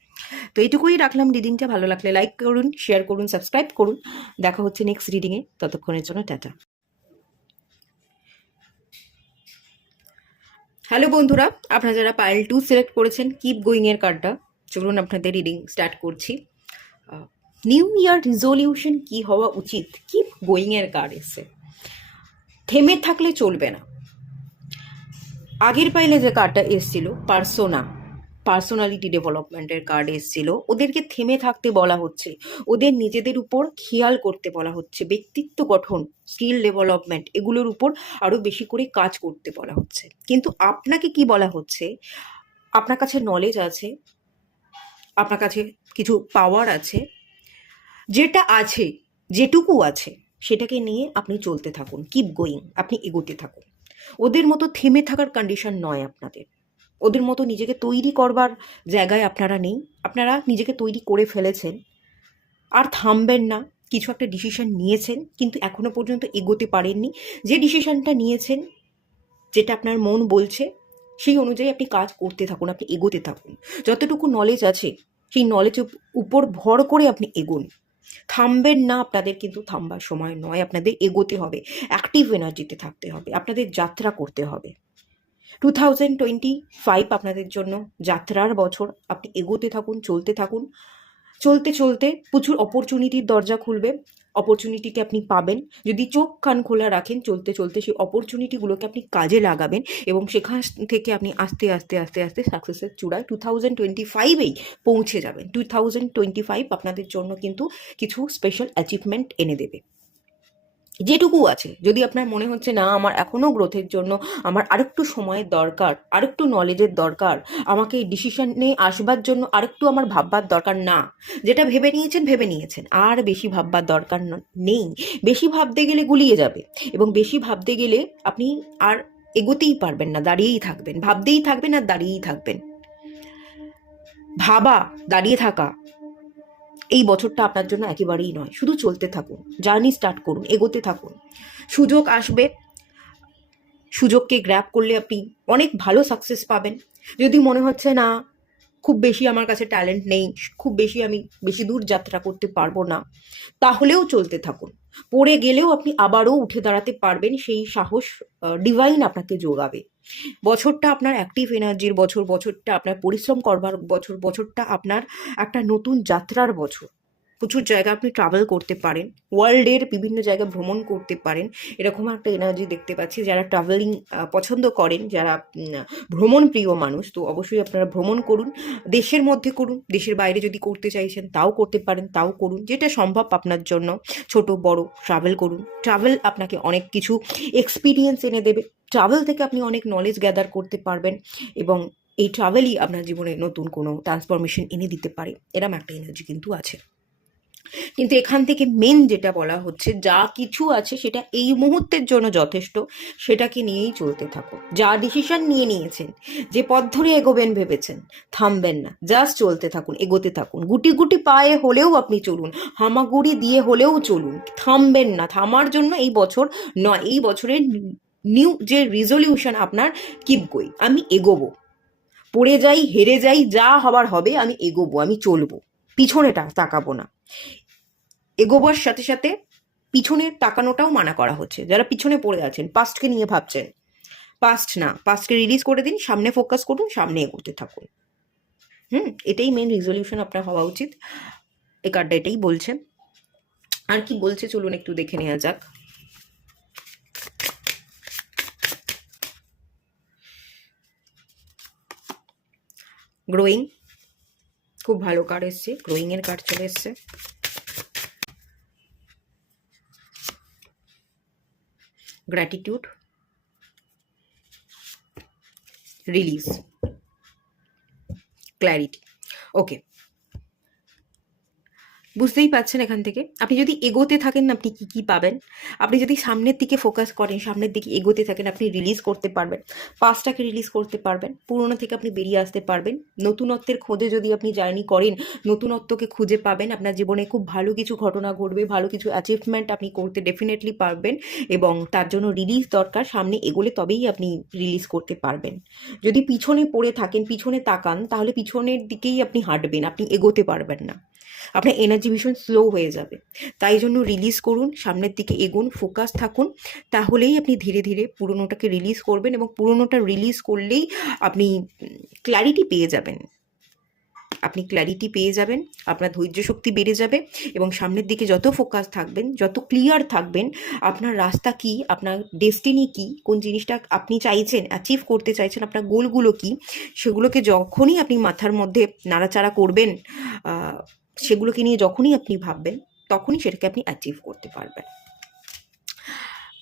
তো এইটুকুই রাখলাম রিডিংটা। ভালো লাগলে লাইক করুন, শেয়ার করুন, সাবস্ক্রাইব করুন। দেখা হচ্ছে নেক্সট রিডিংয়ে, ততক্ষণের জন্য টাটা। হ্যালো বন্ধুরা, আপনারা যারা পাইল 2 সিলেক্ট করেছেন, কিপ গোয়িংয়ের কার্ডটা, চলুন আপনাদের রিডিং স্টার্ট করছি। নিউ ইয়ার রিজলিউশন কি হওয়া উচিত, কিপ গোয়িংয়ের কার্ড এসছে। থেমে থাকলে চলবে না। আগের পাইলে যে কার্ডটা এসছিল পার্সোনালিটি ডেভেলপমেন্টের কার্ড এসছিল, ওদেরকে থেমে থাকতে বলা হচ্ছে, ওদের নিজেদের উপর খেয়াল করতে বলা হচ্ছে, ব্যক্তিত্ব গঠন, স্কিল ডেভেলপমেন্ট, এগুলোর উপর আরও বেশি করে কাজ করতে বলা হচ্ছে। কিন্তু আপনাকে কি বলা হচ্ছে, আপনার কাছে নলেজ আছে, আপনার কাছে কিছু পাওয়ার আছে, যেটা আছে, যেটুকু আছে সেটাকে নিয়ে আপনি চলতে থাকুন, কিপ গোয়িং, আপনি এগোতে থাকুন। ওদের মতো থেমে থাকার কন্ডিশন নয় আপনাদের, ওদের মতো নিজেকে তৈরি করবার জায়গায় আপনারা নেই, আপনারা নিজেকে তৈরি করে ফেলেছেন, আর থামবেন না। কিছু একটা ডিসিশন নিয়েছেন কিন্তু এখনো পর্যন্ত এগোতে পারেননি, যে ডিসিশনটা নিয়েছেন, যেটা আপনার মন বলছে, সেই অনুযায়ী আপনি কাজ করতে থাকুন, আপনি এগোতে থাকুন। যতটুকু নলেজ আছে সেই নলেজের উপর ভর করে আপনি এগোন, থামবেন না। আপনাদের কিন্তু থামবার সময় নয়, আপনাদের এগোতে হবে, অ্যাক্টিভ এনার্জিতে থাকতে হবে, আপনাদের যাত্রা করতে হবে। 2025 আপনাদের জন্য যাত্রার বছর, আপনি এগোতে থাকুন, চলতে থাকুন। চলতে চলতে প্রচুর অপরচুনিটির দরজা খুলবে, অপরচুনিটিকে আপনি পাবেন যদি চোখ কান খোলা রাখেন। চলতে চলতে সেই অপরচুনিটিগুলোকে আপনি কাজে লাগাবেন এবং সেখান থেকে আপনি আস্তে আস্তে আস্তে আস্তে সাকসেসের চূড়ায় 2025-এই পৌঁছে যাবেন। 2025 আপনাদের জন্য কিন্তু কিছু স্পেশাল অ্যাচিভমেন্ট এনে দেবে। যেটুকু আছে, যদি আপনার মনে হচ্ছে না আমার এখনো গ্রোথের জন্য আমার আরেকটু সময়ের দরকার, আরেকটু নলেজের দরকার, আমাকে ডিসিশনে আসবার জন্য আরেকটু আমার ভাববার দরকার, না, যেটা ভেবে নিয়েছেন ভেবে নিয়েছেন, আর বেশি ভাববার দরকার নেই। বেশি ভাবতে গেলে গুলিয়ে যাবে, এবং বেশি ভাবতে গেলে আপনি আর এগোতেই পারবেন না, দাঁড়িয়েই থাকবেন, ভাবতেই থাকবেন আর দাঁড়িয়েই থাকবেন। ভাবা, দাঁড়িয়ে থাকা এই বছরটা আপনার জন্য একেবারেই নয়। শুধু চলতে থাকুন, জার্নি স্টার্ট করুন, এগোতে থাকুন। সুযোগ আসবে, সুযোগকে গ্র্যাব করলে আপনি অনেক ভালো সাকসেস পাবেন। যদি মনে হচ্ছে না খুব বেশি আমার কাছে ট্যালেন্ট নেই, খুব বেশি আমি বেশি দূর যাত্রা করতে পারবো না, তাহলেও চলতে থাকুন। পড়ে গেলেও আপনি আবারও উঠে দাঁড়াতে পারবেন, সেই সাহস ডিভাইন আপনাকে যোগাবে। বছরটা আপনার অ্যাক্টিভ এনার্জির বছর, বছরটা আপনার পরিশ্রম করবার বছর, বছরটা আপনার একটা নতুন যাত্রার বছর। প্রচুর জায়গা আপনি ট্রাভেল করতে পারেন, ওয়ার্ল্ডের বিভিন্ন জায়গা ভ্রমণ করতে পারেন, এরকম একটা এনার্জি দেখতে পাচ্ছি। যারা ট্রাভেলিং পছন্দ করেন, যারা ভ্রমণ প্রিয় মানুষ, তো অবশ্যই আপনারা ভ্রমণ করুন। দেশের মধ্যে করুন, দেশের বাইরে যদি করতে চাইছেন তাও করতে পারেন, তাও করুন, যেটা সম্ভব আপনার জন্য। ছোট বড় ট্রাভেল করুন। ট্রাভেল আপনাকে অনেক কিছু এক্সপিরিয়েন্স এনে দেবে, ট্রাভেল থেকে আপনি অনেক নলেজ গ্যাদার করতে পারবেন, এবং এই ট্রাভেলই আপনার জীবনে নতুন কোনো ট্রান্সফরমেশন এনে দিতে পারে, এরম একটা এনার্জি কিন্তু আছে। কিন্তু এখান থেকে মেন যেটা বলা হচ্ছে, যা কিছু আছে সেটা এই মুহূর্তের জন্য যথেষ্ট, সেটাকে নিয়েই চলতে থাকো। যা ডিসিশন নিয়ে নিয়েছেন, যে পথ ধরে এগোবেন ভেবেছেন, থামবেন না, জাস্ট চলতে থাকুন, এগোতে থাকুন। গুটি গুটি পায়ে হলেও আপনি চলুন, হামাগুড়ি দিয়ে হলেও চলুন, থামবেন না। থামার জন্য এই বছর নয়, এই বছরের নিউ যে রিজলিউশন আপনার, কিপ গোয়িং, আমি এগোবো, পড়ে যাই হেরে যাই যা হবার হবে, আমি এগোবো, আমি চলবো, পিছনেটা তাকাবো না। এগোবার সাথে সাথে পিছনে তাকানোটাও মানা করা হচ্ছে। যারা পিছনে পড়ে আছেন, পাস্টকে নিয়ে ভাবছেন, পাস্ট না, পাস্টকে রিলিজ করে দিন, সামনে ফোকাস করুন, সামনে এগোতে থাকুন। এটাই মেন রিজলিউশন আপনার হওয়া উচিত। এই কার্ডটা এটাই বলছে। আর কি বলছে চলুন একটু দেখে নেওয়া যাক। গ্রোয়িং, খুব ভালো কার্ড এসছে, গ্রোয়িং এর কার্ড চলে এসছে। Gratitude, release, clarity. ওকে, বুঝতেই পারছেন এখান থেকে আপনি যদি এগোতে থাকেন না, আপনি কি কি পাবেন। আপনি যদি সামনের দিকে ফোকাস করেন, সামনের দিকে এগোতে থাকেন, আপনি রিলিজ করতে পারবেন, পাস্টটাকে রিলিজ করতে পারবেন, পুরনো থেকে আপনি বেরিয়ে আসতে পারবেন। নতুনত্বের খোঁজে যদি আপনি জার্নি করেন, নতুনত্বকে খুঁজে পাবেন। আপনার জীবনে খুব ভালো কিছু ঘটনা ঘটবে, ভালো কিছু অ্যাচিভমেন্ট আপনি করতে ডেফিনেটলি পারবেন, এবং তার জন্য রিলিজ দরকার। সামনে এগোলে তবেই আপনি রিলিজ করতে পারবেন। যদি পিছনে পড়ে থাকেন, পিছনে তাকান, তাহলে পিছনের দিকেই আপনি হাঁটবেন, আপনি এগোতে পারবেন না, আপনার এনার্জি ভীষণ স্লো হয়ে যাবে। তাই জন্য রিলিজ করুন, সামনের দিকে এগুন, ফোকাস থাকুন, তাহলেই আপনি ধীরে ধীরে পুরনোটাকে রিলিজ করবেন, এবং পুরনোটা রিলিজ করলেই আপনি ক্ল্যারিটি পেয়ে যাবেন। আপনি ক্ল্যারিটি পেয়ে যাবেন, আপনার ধৈর্য শক্তি বেড়ে যাবে, এবং সামনের দিকে যত ফোকাস থাকবেন, যত ক্লিয়ার থাকবেন, আপনার রাস্তা কি, আপনার ডেস্টিনি কি, কোন জিনিসটা আপনি চাইছেন, অ্যাচিভ করতে চাইছেন, আপনার গোলগুলো কি, সেগুলোকে যখনই আপনি মাথার মধ্যে নাড়াচাড়া করবেন, সেগুলোকে নিয়ে যখনই আপনি ভাববেন, তখনই সেটাকে আপনি অ্যাচিভ করতে পারবেন।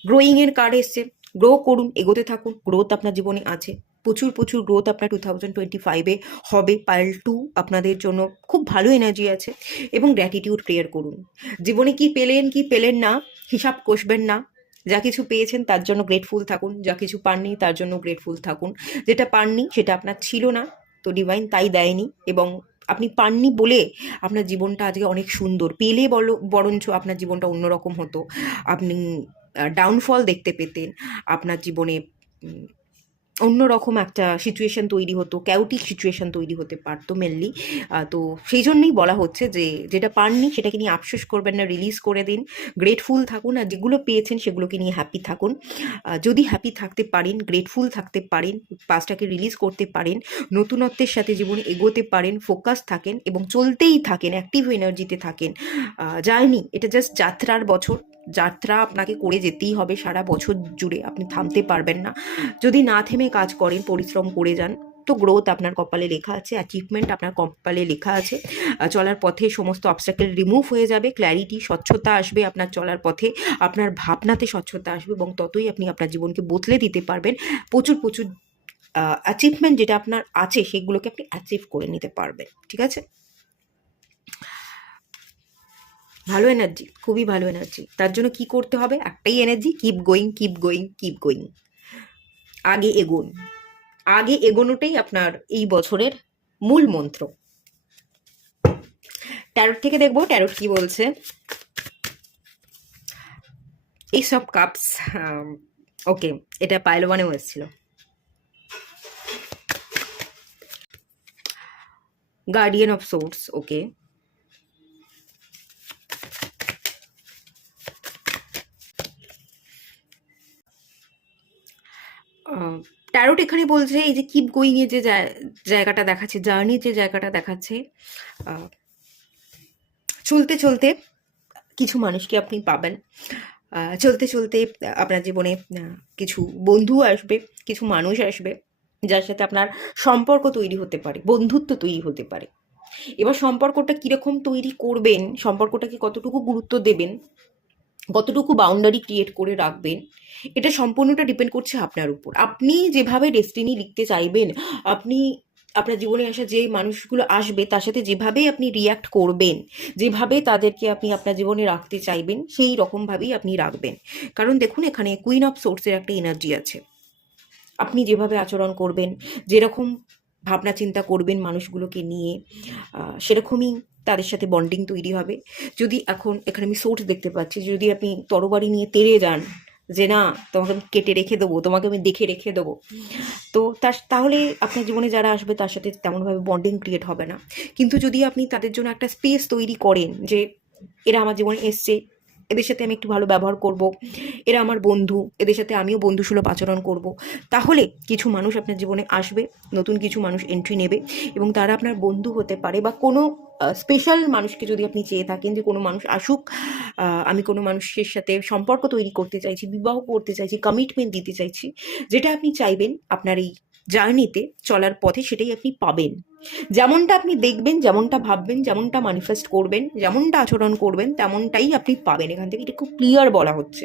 গ্রোয়িংয়ের কার্ড এসছে, গ্রো করুন, এগোতে থাকুন, গ্রোথ আপনার জীবনে আছে, প্রচুর প্রচুর গ্রোথ আপনার 2025-এ হবে। পাইল 2 আপনাদের জন্য খুব ভালো এনার্জি আছে, এবং গ্র্যাটিটিউড প্রেয়ার করুন। জীবনে কি পেলেন কি পেলেন না হিসাব কষবেন না, যা কিছু পেয়েছেন তার জন্য গ্রেটফুল থাকুন, যা কিছু পাননি তার জন্য গ্রেটফুল থাকুন। যেটা পাননি সেটা আপনার ছিল না, তো ডিভাইন তাই দেয়নি, এবং আপনি পাননি বলে আপনার জীবনটা আজকে অনেক সুন্দর। পেলে বরঞ্চ আপনার জীবনটা অন্যরকম হতো, আপনি ডাউনফল দেখতে পেতেন, আপনার জীবনে অন্যরকম একটা সিচুয়েশন তৈরি হতো, ক্যাওটিক সিচুয়েশন তৈরি হতে পারতো মেনলি। তো সেই জন্যই বলা হচ্ছে যে যেটা পাননি সেটাকে নিয়ে আফসোস করবেন না, রিলিজ করে দিন, গ্রেটফুল থাকুন, আর যেগুলো পেয়েছেন সেগুলোকে নিয়ে হ্যাপি থাকুন। যদি হ্যাপি থাকতে পারেন, গ্রেটফুল থাকতে পারেন, পাস্টটাকে রিলিজ করতে পারেন, নতুনত্বের সাথে জীবনে এগোতে পারেন, ফোকাস থাকেন এবং চলতেই থাকেন, অ্যাক্টিভ এনার্জিতে থাকেন, যায়নি, এটা জাস্ট যাত্রার বছর, যাত্রা আপনাকে করে যেতেই হবে সারা বছর জুড়ে, আপনি থামতে পারবেন না। যদি না থেমে কাজ করেন, পরিশ্রম করে যান, সমস্ত গ্রোথ আপনার কপালে লেখা আছে, অ্যাচিভমেন্ট আপনার কপালে লেখা আছে। চলার পথে সমস্ত অবস্টাকেল রিমুভ হয়ে যাবে, ক্ল্যারিটি, স্বচ্ছতা আসবে আপনার চলার পথে, আপনার ভাবনাতে স্বচ্ছতা আসবে এবং ততই আপনি আপনার জীবনকে বদলে দিতে পারবেন। প্রচুর প্রচুর অ্যাচিভমেন্ট যেটা আপনার আছে সেগুলোকে আপনি অ্যাচিভ করে নিতে পারবেন। ঠিক আছে, ভালো এনার্জি, খুবই ভালো এনার্জি। তার জন্য কি করতে হবে? একটাই energy, keep going, keep going, keep going. আগে এগোন, আগে এগোনোটাই আপনার এই বছরের মূল মন্ত্র। ট্যারোট থেকে দেখবো ট্যারোট কি বলছে। এই সব কাপস, ওকে, এটা পাইলওয়ানেও এসেছিল। Guardian of swords, okay. Tarot এখানে বলছে এই যে কিপ গোয়িং এর যে জায়গাটা দেখাচ্ছে, জার্নির যে জায়গাটা দেখাচ্ছে, চলতে চলতে কিছু মানুষকে আপনি পাবেন, চলতে চলতে আপনার জীবনে কিছু বন্ধু আসবে, কিছু মানুষ আসবে যার সাথে আপনার সম্পর্ক তৈরি হতে পারে, বন্ধুত্ব তৈরি হতে পারে। এবার সম্পর্কটা কীরকম তৈরি করবেন, সম্পর্কটাকে কতটুকু গুরুত্ব দেবেন, কতটুকু বাউন্ডারি ক্রিয়েট করে রাখবেন, এটা সম্পূর্ণটা ডিপেন্ড করছে আপনার উপর। আপনি যেভাবে ডেস্টিনি লিখতে চাইবেন, আপনি আপনার জীবনে আসা যে মানুষগুলো আসবে তার সাথে যেভাবে আপনি রিয়্যাক্ট করবেন, যেভাবে তাদেরকে আপনি আপনার জীবনে রাখতে চাইবেন, সেই রকমভাবেই আপনি রাখবেন। কারণ দেখুন এখানে কুইন অফ সোর্সের একটা এনার্জি আছে। আপনি যেভাবে আচরণ করবেন, যেরকম ভাবনা চিন্তা করবেন মানুষগুলোকে নিয়ে, সেরকমই তাদের সাথে বন্ডিং তৈরি হবে। যদি এখন এখানে আমি সোর্স দেখতে পাচ্ছি, যদি আপনি তরবারি নিয়ে তেড়ে যান যে না তোমাকে আমি কেটে রেখে দেবো, তোমাকে আমি দেখে রেখে দেবো, তো তাহলে আপনার জীবনে যারা আসবে তার সাথে তেমনভাবে বন্ডিং ক্রিয়েট হবে না। কিন্তু যদি আপনি তাদের জন্য একটা স্পেস তৈরি করেন যে এরা আমার জীবনে এসছে, এদের সাথে আমি একটু ভালো ব্যবহার করব, এরা আমার বন্ধু, এদের সাথে আমিও বন্ধুসুলভ আচরণ করব, তাহলে কিছু মানুষ আপনার জীবনে আসবে, নতুন কিছু মানুষ এন্ট্রি নেবে এবং তারা আপনার বন্ধু হতে পারে। বা কোনো স্পেশাল মানুষকে যদি আপনি চেয়ে থাকেন যে কোনো মানুষ আসুক, আমি কোনো মানুষের সাথে সম্পর্ক তৈরি করতে চাইছি, বিবাহ করতে চাইছি, কমিটমেন্ট দিতে চাইছি, যেটা আপনি চাইবেন আপনার এই জার্নিতে চলার পথে সেটাই আপনি পাবেন। যেমনটা আপনি দেখবেন, যেমনটা ভাববেন, যেমনটা ম্যানিফেস্ট করবেন, যেমনটা আচরণ করবেন, তেমনটাই আপনি পাবেন। এখান থেকে এটা খুব ক্লিয়ার বলা হচ্ছে।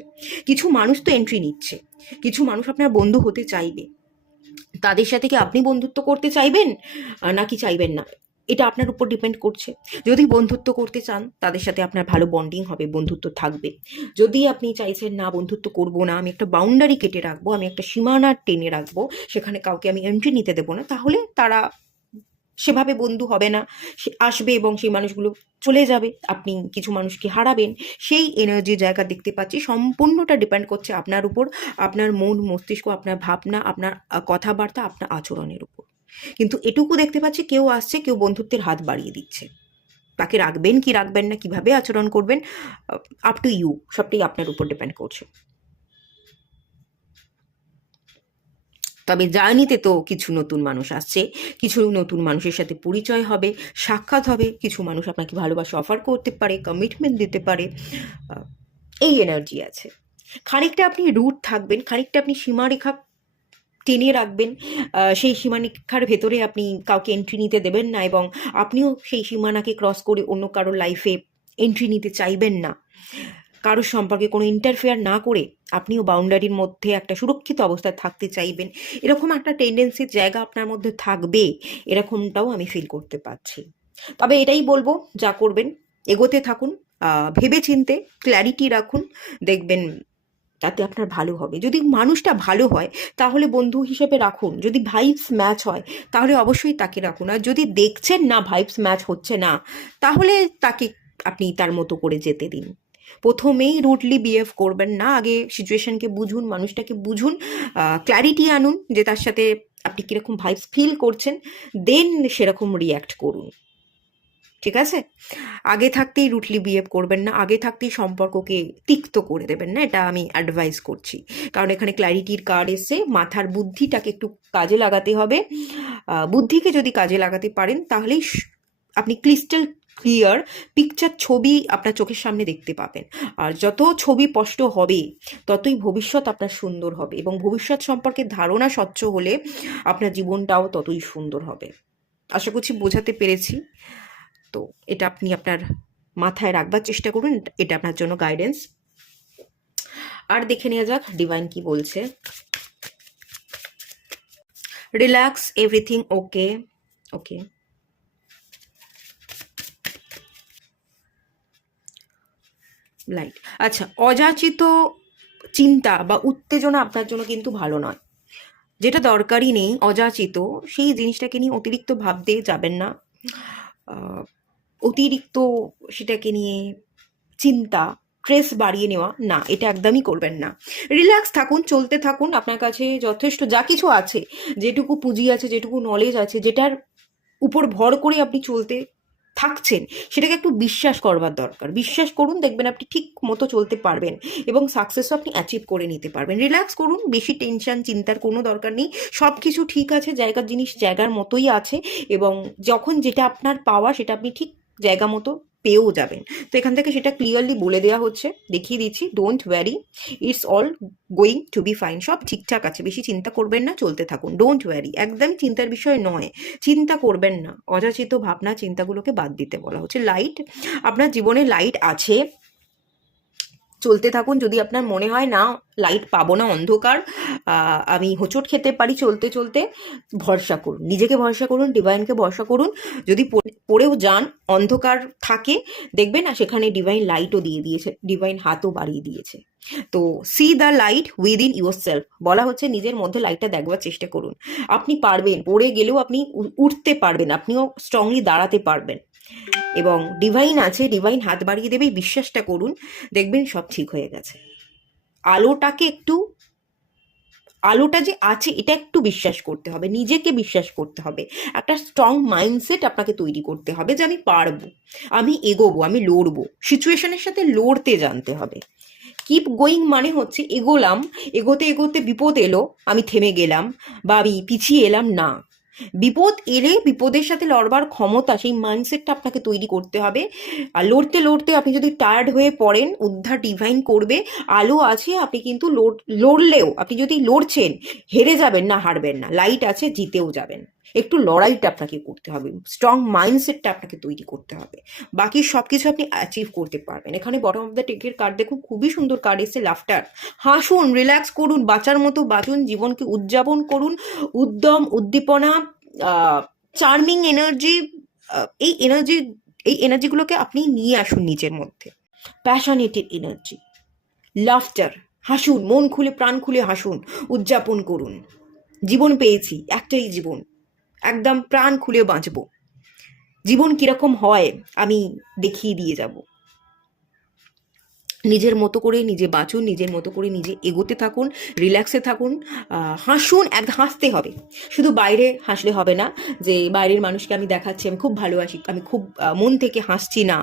কিছু মানুষ তো এন্ট্রি নিচ্ছে, কিছু মানুষ আপনার বন্ধু হতে চাইবে, তাদের সাথে কি আপনি বন্ধুত্ব করতে চাইবেন নাকি চাইবেন না, এটা আপনার উপর ডিপেন্ড করছে। যদি বন্ধুত্ব করতে চান তাদের সাথে আপনার ভালো বন্ডিং হবে, বন্ধুত্ব থাকবে। যদি আপনি চাইছেন না বন্ধুত্ব করব না, আমি একটা বাউন্ডারি কেটে রাখবো, আমি একটা সীমানা টেনে রাখবো, সেখানে কাউকে আমি এন্ট্রি নিতে দেবো না, তাহলে তারা সেভাবে বন্ধু হবে না, সে আসবে এবং সেই মানুষগুলো চলে যাবে, আপনি কিছু মানুষকে হারাবেন। সেই এনার্জির জায়গা দেখতে পাচ্ছি। সম্পূর্ণটা ডিপেন্ড করছে আপনার উপর, আপনার মন মস্তিষ্ক, আপনার ভাবনা, আপনার কথাবার্তা, আপনার আচরণের উপর। কিন্তু এটুকু দেখতে পাচ্ছি কেউ আসছে, কেউ বন্ধুত্বের হাত বাড়িয়ে দিচ্ছে। তাকে রাখবেন কি রাখবেন না, কিভাবে আচরণ করবেন, আপ টু ইউ, সবটাই আপনার উপর ডিপেন্ড করছে। তবে জার্নিতে তো কিছু নতুন মানুষ আসছে, কিছু নতুন মানুষের সাথে পরিচয় হবে, সাক্ষাৎ হবে, কিছু মানুষ আপনাকে ভালোবাসা অফার করতে পারে, কমিটমেন্ট দিতে পারে, এই এনার্জি আছে। খানিকটা আপনি রুট থাকবেন, খানিকটা আপনি সীমারেখা টেনে রাখবেন, সেই সীমারেখার ভেতরে আপনি কাউকে এন্ট্রি নিতে দেবেন না এবং আপনিও সেই সীমানাকে ক্রস করে অন্য কারোর লাইফে এন্ট্রি নিতে চাইবেন না। কারোর সম্পর্কে কোনো ইন্টারফেয়ার না করে আপনিও বাউন্ডারির মধ্যে একটা সুরক্ষিত অবস্থায় থাকতে চাইবেন, এরকম একটা টেন্ডেন্সির জায়গা আপনার মধ্যে থাকবে, এরকমটাও আমি ফিল করতে পারছি। তবে এটাই বলবো, যা করবেন এগোতে থাকুন, ভেবে চিনতে ক্ল্যারিটি রাখুন, দেখবেন তাতে আপনার ভালো হবে। যদি মানুষটা ভালো হয় তাহলে বন্ধু হিসেবে রাখুন, যদি ভাইবস ম্যাচ হয় তাহলে অবশ্যই তাকে রাখুন, আর যদি দেখছেন না ভাইবস ম্যাচ হচ্ছে না তাহলে তাকে আপনি তার মতো করে যেতে দিন। প্রথমেই রুডলি বিহেভ করবেন না, আগে সিচুয়েশনকে বুঝুন, মানুষটাকে বুঝুন, ক্ল্যারিটি আনুন যে তার সাথে আপনি কীরকম ভাইবস ফিল করছেন, দেন সেরকম রিয়্যাক্ট করুন। ঠিক আছে, আগে থাকতেই রুটলি বিহেভ করবেন না, আগে থাকতেই সম্পর্ককে তিক্ত করে দেবেন না, এটা আমি অ্যাডভাইস করছি। কারণ এখানে ক্ল্যারিটির কার্ড এসে মাথার বুদ্ধিটাকে একটু কাজে লাগাতে হবে। বুদ্ধিকে যদি কাজে লাগাতে পারেন তাহলেই আপনি ক্রিস্টাল ক্লিয়ার পিকচার, ছবি আপনার চোখের সামনে দেখতে পাবেন। আর যত ছবি স্পষ্ট হবে ততই ভবিষ্যৎ আপনার সুন্দর হবে, এবং ভবিষ্যৎ সম্পর্কে ধারণা স্বচ্ছ হলে আপনার জীবনটাও ততই সুন্দর হবে। আশা করছি বোঝাতে পেরেছি। তো এটা আপনি আপনার মাথায় রাখবার চেষ্টা করুন, এটা আপনার জন্য গাইডেন্স। আর দেখে নেওয়া যাক ডিভাইন কি বলছে। Relax, everything okay. Okay, light. আচ্ছা, অযাচিত চিন্তা বা উত্তেজনা আপনার জন্য কিন্তু ভালো নয়। যেটা দরকারই নেই অযাচিত, সেই জিনিসটাকে নিয়ে অতিরিক্ত ভাবতে যাবেন না। অতিরিক্ত সেটাকে নিয়ে চিন্তা, স্ট্রেস বাড়িয়ে নেওয়া, না, এটা একদমই করবেন না। রিল্যাক্স থাকুন, চলতে থাকুন। আপনার কাছে যথেষ্ট যা কিছু আছে, যেটুকু পুঁজি আছে, যেটুকু নলেজ আছে, যেটার উপর ভর করে আপনি চলতে থাকছেন, সেটাকে একটু বিশ্বাস করবার দরকার। বিশ্বাস করুন, দেখবেন আপনি ঠিক মতো চলতে পারবেন এবং সাকসেসও আপনি অ্যাচিভ করে নিতে পারবেন। রিল্যাক্স করুন, বেশি টেনশন চিন্তার কোনো দরকার নেই। সব কিছু ঠিক আছে, জায়গার জিনিস জায়গার মতোই আছে, এবং যখন যেটা আপনার পাওয়া সেটা আপনি ঠিক জায়গা মতো পেয়েও যাবেন। তো এখান থেকে সেটা ক্লিয়ারলি বলে দেওয়া হচ্ছে, দেখিয়ে দিচ্ছি। Don't worry, it's all going to be fine. সব ঠিকঠাক আছে, বেশি চিন্তা করবেন না, চলতে থাকুন। ডোন্ট ওয়ারি, একদম চিন্তার বিষয় নয়, চিন্তা করবেন না। অযাচিত ভাবনা চিন্তাগুলোকে বাদ দিতে বলা হচ্ছে। লাইট, আপনার জীবনে লাইট আছে, চলতে থাকুন। যদি আপনার মনে হয় না লাইট পাবো না, অন্ধকার, আমি হোঁচট খেতে পারি চলতে চলতে, ভরসা করুন, নিজেকে ভরসা করুন, ডিভাইনকে ভরসা করুন। যদি পড়েও যান, অন্ধকার থাকে, দেখবেন না সেখানে ডিভাইন লাইটও দিয়ে দিয়েছে, ডিভাইন হাতও বাড়িয়ে দিয়েছে। তো C the light within your self, বলা হচ্ছে নিজের মধ্যে লাইটটা দেখবার চেষ্টা করুন। আপনি পারবেন, পড়ে গেলেও আপনি উঠতে পারবেন, আপনিও স্ট্রংলি দাঁড়াতে পারবেন, এবং ডিভাইন আছে, ডিভাইন হাত বাড়িয়ে দেবে, বিশ্বাসটা করুন, দেখবেন সব ঠিক হয়ে গেছে। আলোটাকে একটু, আলোটা যে আছে এটা একটু বিশ্বাস করতে হবে, নিজেকে বিশ্বাস করতে হবে, একটা স্ট্রং মাইন্ডসেট আপনাকে তৈরি করতে হবে যে আমি পারবো, আমি এগোবো, আমি লড়বো, সিচুয়েশনের সাথে লড়তে জানতে হবে। কিপ গোয়িং মানে হচ্ছে এগোলাম, এগোতে এগোতে বিপদ এলো, আমি থেমে গেলাম বা আমি পিছিয়ে এলাম না। বিপদ এলে বিপদের সাথে লড়বার ক্ষমতা, সেই মাইন্ডসেটটা আপনাকে তৈরি করতে হবে। আর লড়তে লড়তে আপনি যদি টায়ার্ড হয়ে পড়েন, উদ্ধার ডিভাইন করবে। আলো আছে, আপনি কিন্তু লড়লেও, আপনি যদি লড়ছেন, হেরে যাবেন না, হারবেন না, লাইট আছে, জিতেও যাবেন। একটু লড়াইটা আপনাকে করতে হবে, স্ট্রং মাইন্ডসেটটা আপনাকে তৈরি করতে হবে, বাকি সব কিছু আপনি অ্যাচিভ করতে পারবেন। এখানে বটম অফ দ্য টেকের কার্ড দেখুন, খুবই সুন্দর কার্ড এসেছে, লাফটার। হাসুন, রিল্যাক্স করুন, বাঁচার মতো বাঁচুন, জীবনকে উদযাপন করুন, উদ্যম, উদ্দীপনা, চার্মিং এনার্জি, এই এনার্জিগুলোকে আপনি নিয়ে আসুন নিজের মধ্যে। প্যাশনেটেড এনার্জি, লাফটার, হাসুন, মন খুলে প্রাণ খুলে হাসুন, উদযাপন করুন। জীবন পেয়েছি, একটাই জীবন, একদম প্রাণ খুলে বাঁচবো। জীবন কিরকম হয় আমি দেখিয়ে দিয়ে যাব। নিজের মতো করে নিজে বাঁচুন, নিজের মতো করে নিজে এগোতে থাকুন, রিল্যাক্সে থাকুন, হাসুন, হাসতে হবে। শুধু বাইরে হাসলে হবে না, যে বাইরের মানুষকে আমি দেখাচ্ছি আমি খুব ভালোবাসি, আমি খুব মন থেকে হাসছি, না,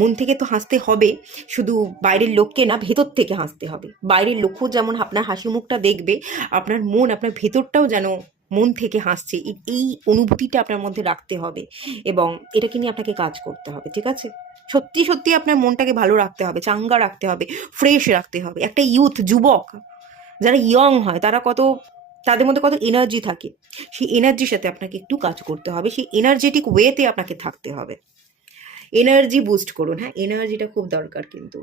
মন থেকে তো হাসতে হবে, শুধু বাইরের লোককে না, ভেতর থেকে হাসতে হবে। বাইরের লোকও যেমন আপনার হাসি মুখটা দেখবে, আপনার মন, আপনার ভেতরটাও যেন মন থেকে হাসছে, এই অনুভূতিটা আপনার মধ্যে রাখতে হবে, এবং এটাকে নিয়ে আপনাকে কাজ করতে হবে, ঠিক আছে? সত্যি সত্যি আপনার মনটাকে ভালো রাখতে হবে, চাঙ্গা রাখতে হবে, ফ্রেশ রাখতে হবে। একটা ইয়ুথ, যুবক যারা ইয়ং হয়, তারা কত, তাদের মধ্যে কত এনার্জি থাকে, সেই এনার্জির সাথে আপনাকে একটু কাজ করতে হবে, সেই এনার্জেটিক ওয়েতে আপনাকে থাকতে হবে। এনার্জি বুস্ট করুন, হ্যাঁ, এনার্জিটা খুব দরকার কিন্তু।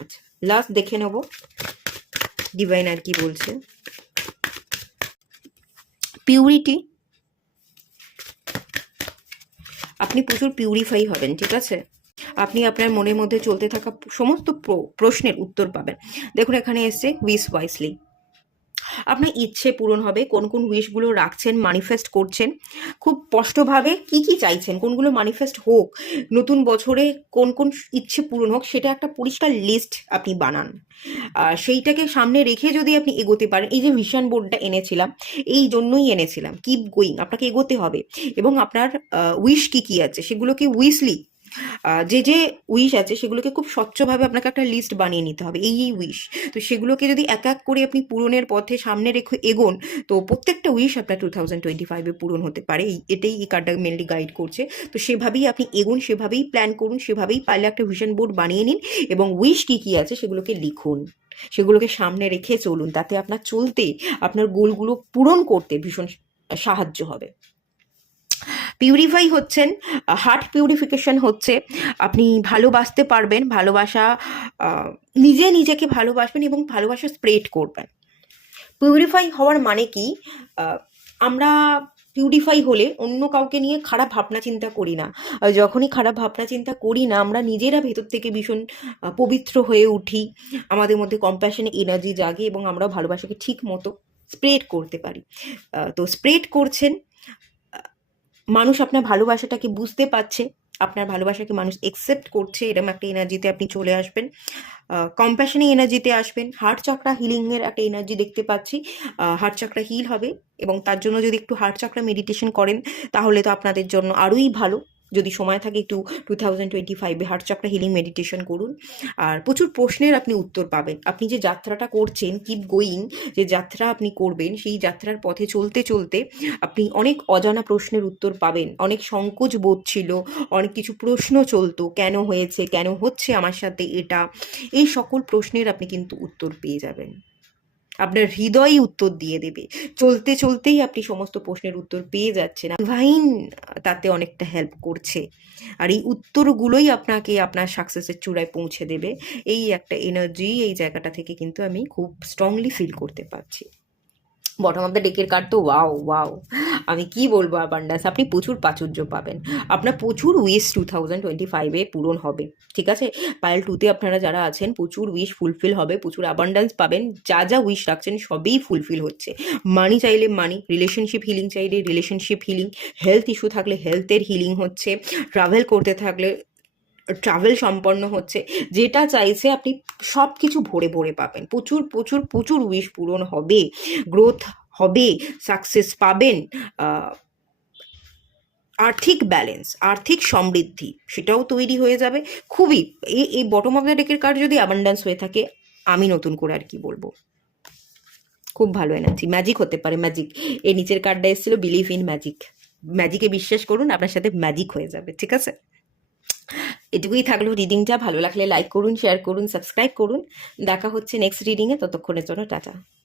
আচ্ছা, লাস্ট দেখে নেব ডিভাইন আর কি বলছে। পিউরিটি, আপনি প্রচুর পিউরিফাই হবেন, ঠিক আছে? আপনি আপনার মনের মধ্যে চলতে থাকা সমস্ত প্রশ্নের উত্তর পাবেন। দেখুন এখানে এসছে উইশ ওয়াইসলি, আপনার ইচ্ছে পূরণ হবে। কোন কোন উইশগুলো রাখছেন, ম্যানিফেস্ট করছেন, খুব স্পষ্টভাবে কি কি চাইছেন, কোনগুলো ম্যানিফেস্ট হোক, নতুন বছরে কোন কোন ইচ্ছে পূরণ হোক, সেটা একটা পরিষ্কার লিস্ট আপনি বানান। সেইটাকে সামনে রেখে যদি আপনি এগোতে পারেন, এই যে ভিশন বোর্ডটা এনেছিলাম, এই জন্যই এনেছিলাম, কিপ গোয়িং, আপনাকে এগোতে হবে, এবং আপনার উইশ কি কি আছে সেগুলোকে উইশলি যে যে উইশ আছে সেগুলোকে খুব স্বচ্ছভাবে আপনাকে একটা লিস্ট বানিয়ে নিতে হবে, এই উইশ। তো সেগুলোকে যদি এক এক করে আপনি পূরণের পথে সামনে রেখে এগোন, তো প্রত্যেকটা উইশ আপনার 2025-এ পূরণ হতে পারে। এটাই এই কার্ডটা মেনলি গাইড করছে। তো সেভাবেই আপনি এগোন, সেভাবেই প্ল্যান করুন, সেভাবেই পারলে একটা ভিশন বোর্ড বানিয়ে নিন এবং উইশ কী কী আছে সেগুলোকে লিখুন, সেগুলোকে সামনে রেখে চলুন। তাতে আপনার চলতে, আপনার গোলগুলো পূরণ করতে ভীষণ সাহায্য হবে। পিউরিফাই হচ্ছেন, হার্ট পিউরিফিকেশন হচ্ছে, আপনি ভালোবাসতে পারবেন, ভালোবাসা, নিজে নিজেকে ভালোবাসবেন এবং ভালোবাসা স্প্রেড করবেন। পিউরিফাই হওয়ার মানে কি, আমরা পিউরিফাই হলে অন্য কাউকে নিয়ে খারাপ ভাবনা চিন্তা করি না। যখনই খারাপ ভাবনা চিন্তা করি না, আমরা নিজেরা ভেতর থেকে ভীষণ পবিত্র হয়ে উঠি, আমাদের মধ্যে কম্প্যাশন এনার্জি জাগে এবং আমরা ভালোবাসাকে ঠিক মতো স্প্রেড করতে পারি। তো স্প্রেড করছেন, মানুষ আপনার ভালোবাসাটাকে বুঝতে পারছে, আপনার ভালোবাসাকে মানুষ একসেপ্ট করছে, এরকম একটা এনার্জিতে আপনি চলে আসবেন, কম্প্যাশনে এনার্জিতে আসবেন। হার্ট চাকরা হিলিংয়ের একটা এনার্জি দেখতে পাচ্ছি, হার্ট চাকরা হিল হবে এবং তার জন্য যদি একটু হার্ট চাকরা মেডিটেশন করেন তাহলে তো আপনাদের জন্য আরোই ভালো। যদি সময় থাকে একটু 2025-এ হার্ট চাকরা হিলিং মেডিটেশন করুন। আর প্রচুর প্রশ্নের আপনি উত্তর পাবেন। আপনি যে যাত্রাটা করছেন, কিপ গোয়িং, যে যাত্রা আপনি করবেন, সেই যাত্রার পথে চলতে চলতে আপনি অনেক অজানা প্রশ্নের উত্তর পাবেন। অনেক সংকোচ বোধ ছিল, অনেক কিছু প্রশ্ন চলতো, কেন হয়েছে, কেন হচ্ছে আমার সাথে এটা, এই সকল প্রশ্নের আপনি কিন্তু উত্তর পেয়ে যাবেন। আপনার হৃদয়ই উত্তর দিয়ে দেবে। চলতে চলতেই আপনি সমস্ত প্রশ্নের উত্তর পেয়ে যাচ্ছেন। ডিভাইন তাতে অনেকটা হেল্প করছে। আর এই উত্তরগুলোই আপনাকে আপনার সাকসেসের চূড়ায় পৌঁছে দেবে। এই একটা এনার্জি এই জায়গাটা থেকে কিন্তু আমি খুব স্ট্রংলি ফিল করতে পারছি। বটম অফ দ্য ডেকের কার্ড তো ওয়াও ওয়াও, আমি কি বলবো, অ্যাবান্ড্যান্স। আপনি প্রচুর প্রাচুর্য পাবেন, আপনার প্রচুর উইশ 2025-এ পূরণ হবে। ঠিক আছে, পাইল 2-তে আপনারা যারা আছেন প্রচুর উইশ ফুলফিল হবে, প্রচুর অ্যাবান্ড্যান্স পাবেন, যা যা উইশ রাখছেন সবই ফুলফিল হচ্ছে। মানি চাইলে মানি, রিলেশনশিপ হিলিং চাইলে রিলেশনশিপ হিলিং, হেলথ ইস্যু থাকলে হেলথের হিলিং হচ্ছে, ট্রাভেল করতে থাকলে ট্রাভেল সম্পন্ন হচ্ছে। যেটা চাইছে আপনি সব কিছু ভরে ভরে পাবেন, প্রচুর প্রচুর প্রচুর উইশ পূরণ হবে, গ্রোথ হবে, সাকসেস পাবেন, আর্থিক ব্যালেন্স, আর্থিক সমৃদ্ধি সেটাও তৈরি হয়ে যাবে। খুবই এই বটম অফ দ্য ডেকের কার্ড যদি অ্যাবান্ড্যান্স হয়ে থাকে, আমি নতুন করে আর কি বলবো, খুব ভালো এনার্জি। ম্যাজিক হতে পারে, ম্যাজিক। এই নিচের কার্ডটা এসেছিল বিলিভ ইন ম্যাজিক, ম্যাজিকে বিশ্বাস করুন, আপনার সাথে ম্যাজিক হয়ে যাবে। ঠিক আছে, এটুকুই থাকলো রিডিংটা। ভালো লাগলে লাইক করুন, শেয়ার করুন, সাবস্ক্রাইব করুন। দেখা হচ্ছে নেক্সট রিডিংয়ে, ততক্ষণের জন্য টাটা।